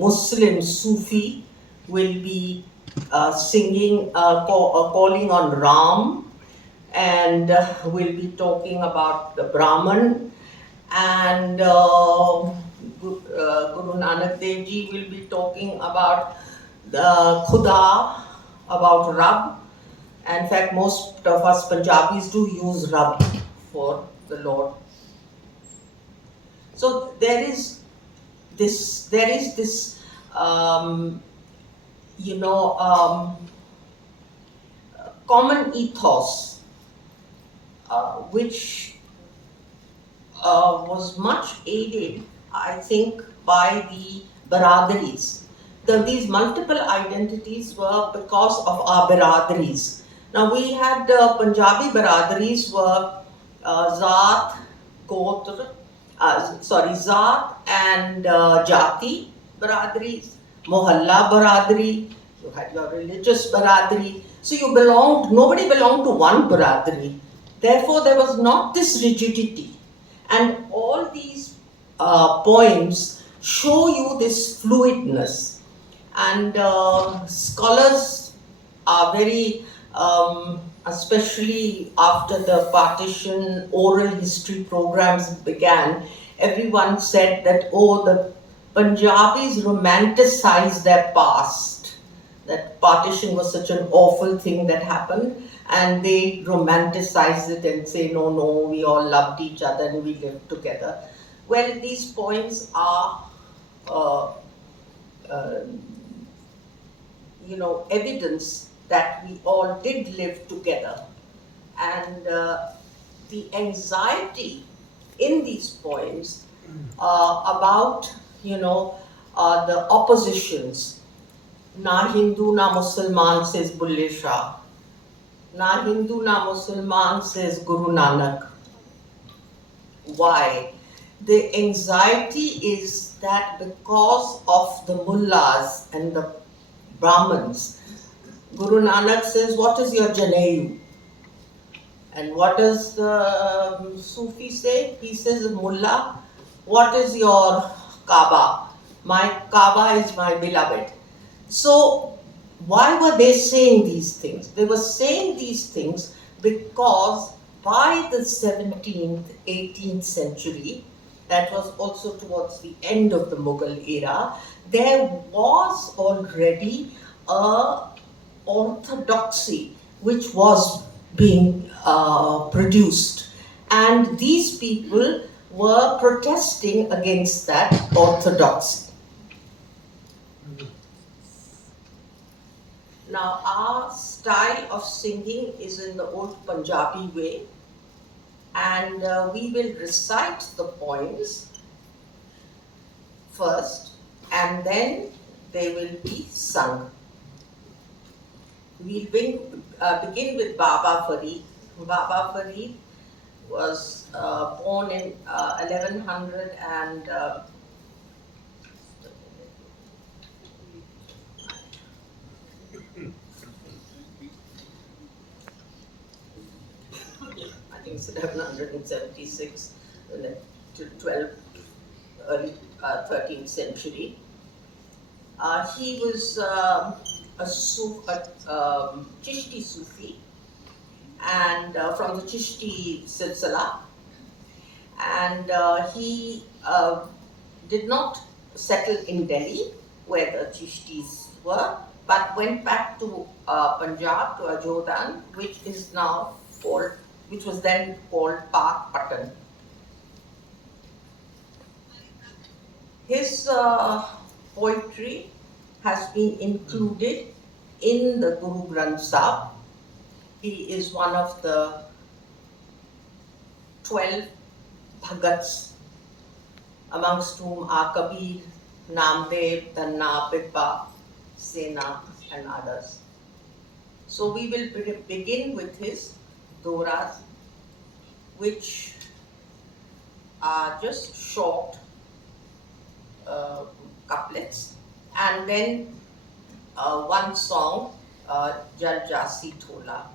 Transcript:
Muslim Sufi will be singing, calling on Ram, and we'll be talking about the Brahman, and Guru Nanak Dev Ji will be talking about the Khuda, about Rab. And in fact, most of us Punjabis do use Rab for the Lord. So there is this, you know, common ethos, which was much aided, I think, by the Baradaris. These multiple identities were because of our Baradaris. Now we had Punjabi Baradaris were Zaat, Gotra, Zaat and Jati Baradaris, Mohalla Baradari, you had your religious Baradari. So you belonged, nobody belonged to one Baradari. Therefore, there was not this rigidity. And all these poems show you this fluidness. And scholars are very, especially after the partition oral history programs began, everyone said that, oh, the Punjabis romanticized their past, that partition was such an awful thing that happened, and they romanticize it and say, no, no, we all loved each other and we lived together. Well, these poems are, you know, evidence that we all did live together. And the anxiety in these poems about, you know, the oppositions. Na Hindu na Mussalman, says Bulle Shah. Na Hindu na Mussalman, says Guru Nanak. Why? The anxiety is that because of the mullahs and the Brahmins, Guru Nanak says, what is your Janeyu? And what does the Sufi say? He says, Mullah, what is your Kaaba? My Kaaba is my beloved. So, why were they saying these things? They were saying these things because by the 17th, 18th century, that was also towards the end of the Mughal era, there was already a orthodoxy which was being produced. And these people were protesting against that orthodoxy. Now, our style of singing is in the old Punjabi way, and we will recite the poems first, and then they will be sung. We'll begin with Baba Farid. Baba Farid was born in 1100 and 776 to 12, early 13th century. He was a Chishti Sufi, and from the Chishti Silsila, and he did not settle in Delhi, where the Chishtis were, but went back to Punjab, to Ajodan, which was then called Pak Patan. His poetry has been included in the Guru Granth Sahib. He is one of the 12 Bhagats, amongst whom are Kabir, Namdev, Dhanna, Pippa, Sena, and others. So we will begin with his Doras, which are just short couplets, and then one song, Jal Jasi Thola.